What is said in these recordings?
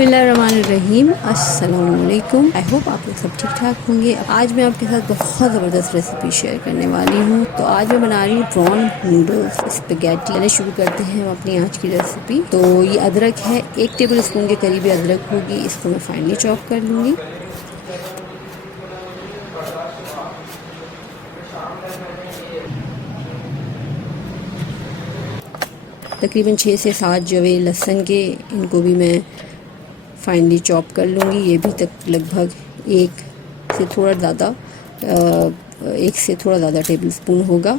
बिस्मिल्लाहिर्रहमानिर्रहीम, अस्सलाम वालेकुम। आई होप आप लोग सब ठीक ठाक होंगे। आज मैं आपके साथ बहुत ज़बरदस्त रेसिपी शेयर करने वाली हूँ। तो आज मैं बना रही हूँ प्रॉन नूडल्स स्पेगेटी। चलिए शुरू करते हैं हम अपनी आज की रेसिपी। तो ये अदरक है, 1 टेबल स्पून के करीब अदरक होगी। इसको मैं फाइनली चॉप कर लूँगी। तकरीबन 6 से 7 जवे लहसुन के, इनको भी मैं फाइनली चॉप कर लूँगी। ये भी तक लगभग एक से थोड़ा ज़्यादा टेबल स्पून होगा।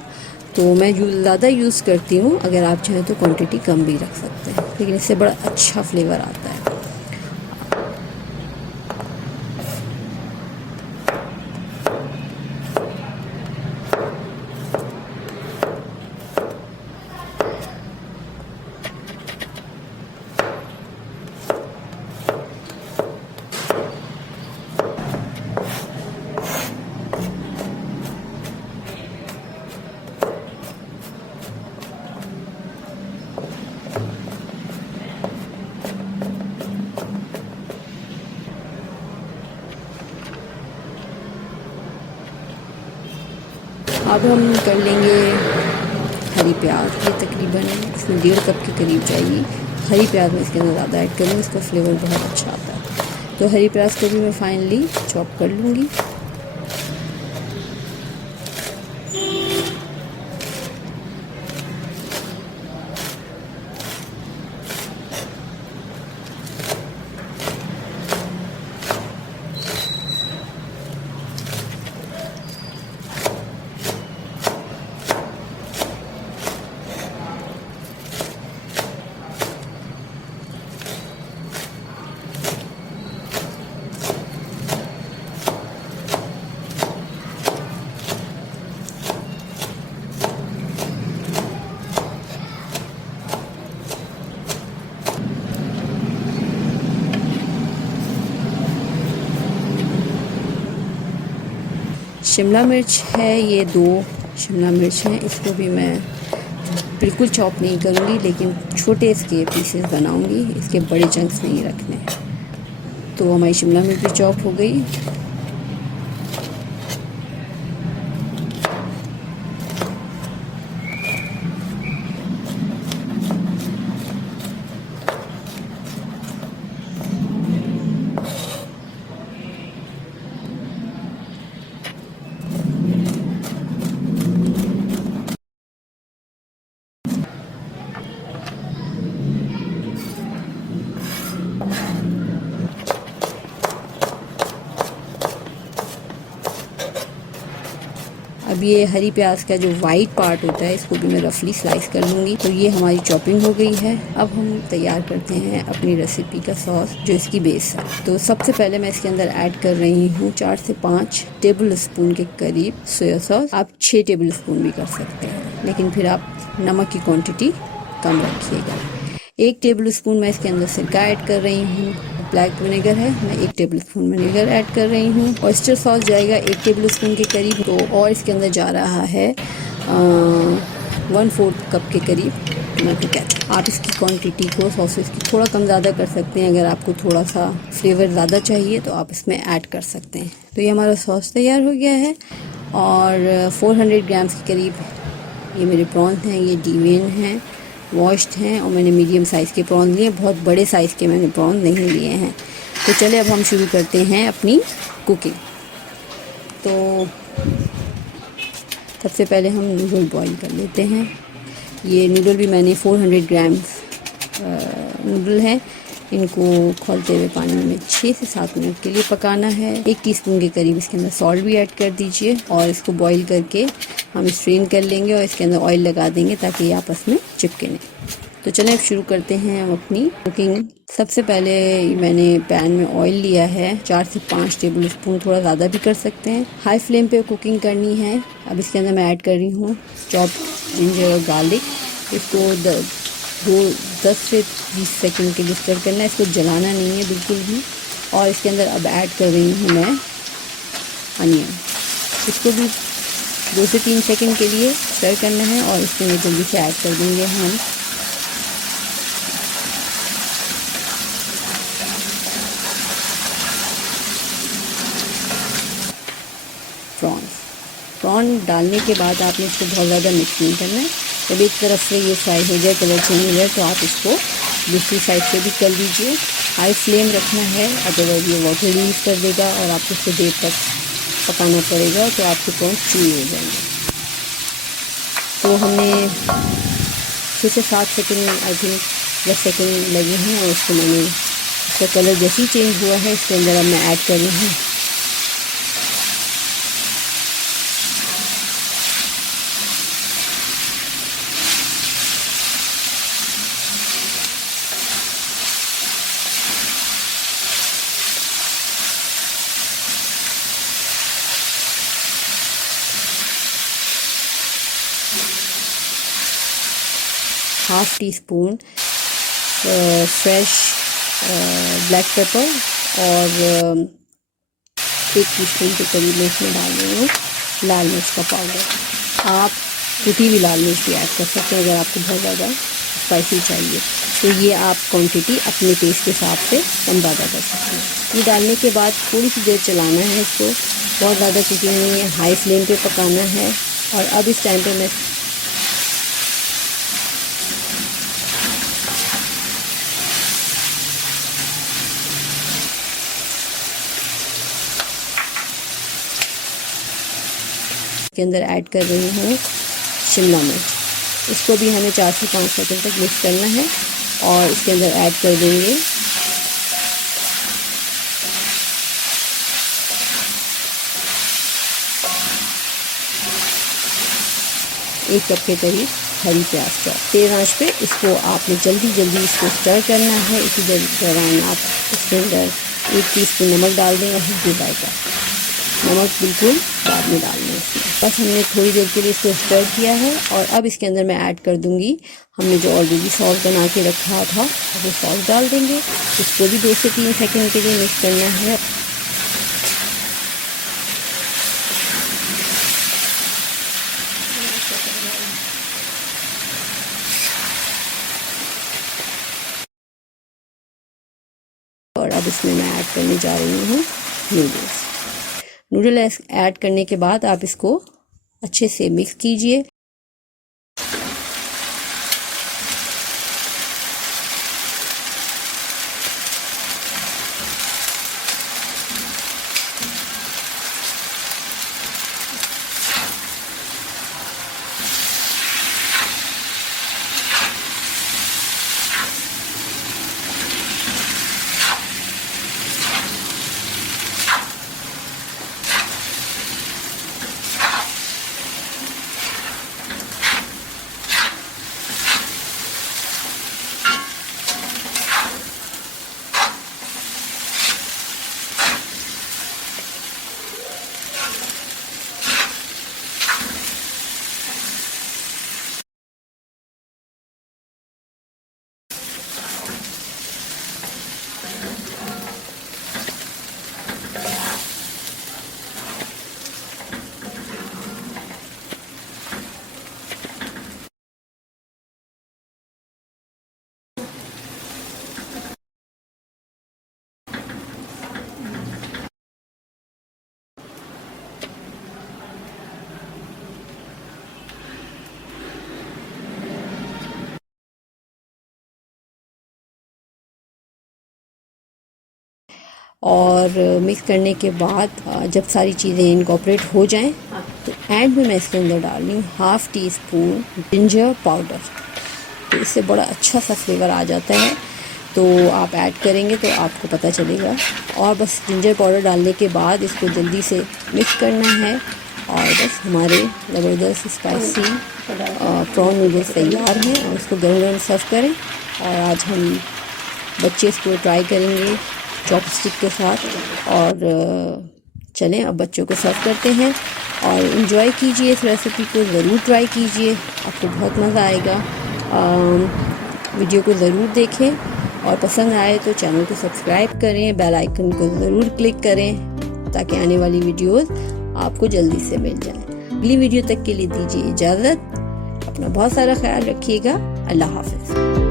तो मैं ज़्यादा यूज़ करती हूँ, अगर आप चाहें तो क्वांटिटी कम भी रख सकते हैं, लेकिन इससे बड़ा अच्छा फ्लेवर आता है। अब हम कर लेंगे हरी प्याज। ये तकरीबन इसमें 1.5 कप के करीब जाएगी। हरी प्याज में इसके अंदर ज़्यादा ऐड करूँगी, इसका फ्लेवर बहुत अच्छा आता है। तो हरी प्याज को भी मैं फाइनली चॉप कर लूँगी। शिमला मिर्च है, ये 2 शिमला मिर्च हैं। इसको भी मैं बिल्कुल चॉप नहीं करूँगी, लेकिन छोटे इसके पीसेस बनाऊँगी, इसके बड़े चंक्स नहीं रखने। तो हमारी शिमला मिर्च भी चॉप हो गई। अब ये हरी प्याज का जो वाइट पार्ट होता है, इसको भी मैं रफली स्लाइस कर लूँगी। तो ये हमारी चॉपिंग हो गई है। अब हम तैयार करते हैं अपनी रेसिपी का सॉस, जो इसकी बेस है। तो सबसे पहले मैं इसके अंदर ऐड कर रही हूँ 4 से 5 टेबल स्पून के करीब सोया सॉस। आप 6 टेबल स्पून भी कर सकते हैं, लेकिन फिर आप नमक की क्वान्टिटी कम रखिएगा। 1 टेबल स्पून मैं इसके अंदर सिरका ऐड कर रही हूँ। ब्लैक विनेगर है, मैं 1 टेबल स्पून विनेगर ऐड कर रही हूँ। ऑयस्टर सॉस जाएगा 1 टेबल स्पून के करीब। तो और इसके अंदर जा रहा है 1/4 कप के करीब टमाटो केचप। आप इसकी क्वांटिटी को सॉसेस की थोड़ा कम ज़्यादा कर सकते हैं। अगर आपको थोड़ा सा फ्लेवर ज़्यादा चाहिए तो आप इसमें ऐड कर सकते हैं। तो ये हमारा सॉस तैयार हो गया है। और 400 ग्राम्स के करीब ये मेरे प्रॉन्स हैं, ये डीवेन हैं, वॉश्ड हैं, और मैंने मीडियम साइज़ के प्रॉन लिए, बहुत बड़े साइज़ के मैंने प्रॉन नहीं लिए हैं। तो चलिए अब हम शुरू करते हैं अपनी कुकिंग। तो सबसे पहले हम नूडल बॉईल कर लेते हैं। ये नूडल भी मैंने 400 ग्राम्स नूडल है, इनको खोलते हुए पानी में 6 से 7 मिनट के लिए पकाना है। 1 टीस्पून के करीब इसके अंदर सॉल्ट भी ऐड कर दीजिए, और इसको बॉईल करके हम स्ट्रेन कर लेंगे और इसके अंदर ऑयल लगा देंगे ताकि ये आपस में चिपके नहीं। तो चलें अब शुरू करते हैं हम अपनी कुकिंग। सबसे पहले मैंने पैन में ऑयल लिया है 4 से 5 टेबल स्पून, थोड़ा ज़्यादा भी कर सकते हैं। हाई फ्लेम पे कुकिंग करनी है। अब इसके अंदर मैं ऐड कर रही हूँ चॉप्ड जिंजर और गार्लिक। इसको 10 से 20 सेकंड के लिए स्टर करना है, इसको जलाना नहीं है बिल्कुल भी। और इसके अंदर अब ऐड कर रही हूँ मैं अनियन। इसको भी 2 से 3 सेकंड के लिए स्टर करना है, और इसमें जल्दी से ऐड कर देंगे हम कॉर्न डालने के बाद आपने इसको बहुत ज़्यादा मिक्स नहीं करना है। जब एक तरफ से ये फ्राई हो जाए, कलर चेंज हो जाए, तो आप इसको दूसरी साइड से भी कर लीजिए। हाई फ्लेम रखना है, अदरवाइज ये वाटर रिलीज कर देगा और आपको उसको देर तक पकाना पड़ेगा, तो आपके प्रॉन्स चूई हो जाएंगे। तो हमने 6 से 7 सेकंड, आई थिंक 10 सेकंड लगे हैं, और उसको मैंने, इसका कलर जैसे ही चेंज हुआ है, इसके अंदर अब मैं ऐड कर रही हूँ half tea spoon fresh black pepper, और 1 टीस्पून के करीब मैं इसमें डाल रही हूँ लाल मिर्च का पाउडर। आप कुटी हुई लाल मिर्च भी ऐड कर सकते हैं अगर आपको बहुत ज़्यादा स्पाइसी चाहिए। तो ये आप क्वांटिटी अपने टेस्ट के हिसाब से कम ज़्यादा कर सकते हैं। ये डालने के बाद थोड़ी सी देर चलाना है इसको, बहुत ज़्यादा कुकिंग नहीं है, हाई फ्लेम पे पकाना है। और अब इस टाइम पे मैं के अंदर ऐड कर रही हूँ शिमला मिर्च। इसको भी हमें 4 से 5 सेकंड तक मिक्स करना है, और इसके अंदर ऐड कर देंगे एक कप के करीब हरी प्याज का। तेज आंच पे इसको आपने जल्दी इसको स्टर करना है। इसी दौरान आप इसके अंदर 1 टीस्पून नमक डाल दें, और हल्दी जायका। नमक बिल्कुल बाद में डालना है इसमें। बस हमने थोड़ी देर के लिए इसको स्टर किया है, और अब इसके अंदर मैं ऐड कर दूंगी हमने जो ऑलरेडी सॉस बना के रखा था, वो सॉस डाल देंगे। इसको भी 2 से 3 सेकंड के लिए मिक्स करना है। और अब इसमें मैं ऐड करने जा रही हूँ नूडल्स। नूडल ऐड करने के बाद आप इसको अच्छे से मिक्स कीजिए। और मिक्स करने के बाद जब सारी चीज़ें इनकॉर्पोरेट हो जाएं, तो एंड में मैं इसके अंदर डाल रही हूँ half tea spoon ginger powder. तो इससे बड़ा अच्छा सा फ्लेवर आ जाता है, तो आप ऐड करेंगे तो आपको पता चलेगा। और बस जिंजर पाउडर डालने के बाद इसको जल्दी से मिक्स करना है, और बस हमारे ज़बरदस्त स्पाइसी प्रॉन नूडल्स तैयार हैं। और इसको गर्म गर्म सर्व करें। और आज हम बच्चे इसको ट्राई करेंगे चॉपस्टिक के साथ। और चलें अब बच्चों को सर्व करते हैं, और इन्जॉय कीजिए इस रेसिपी को, ज़रूर ट्राई कीजिए, आपको बहुत मज़ा आएगा। वीडियो को ज़रूर देखें, और पसंद आए तो चैनल को सब्सक्राइब करें, बेल आइकन को ज़रूर क्लिक करें, ताकि आने वाली वीडियोस आपको जल्दी से मिल जाए। अगली वीडियो तक के लिए दीजिए इजाज़त। अपना बहुत सारा ख्याल रखिएगा। अल्लाह हाफ़िज़।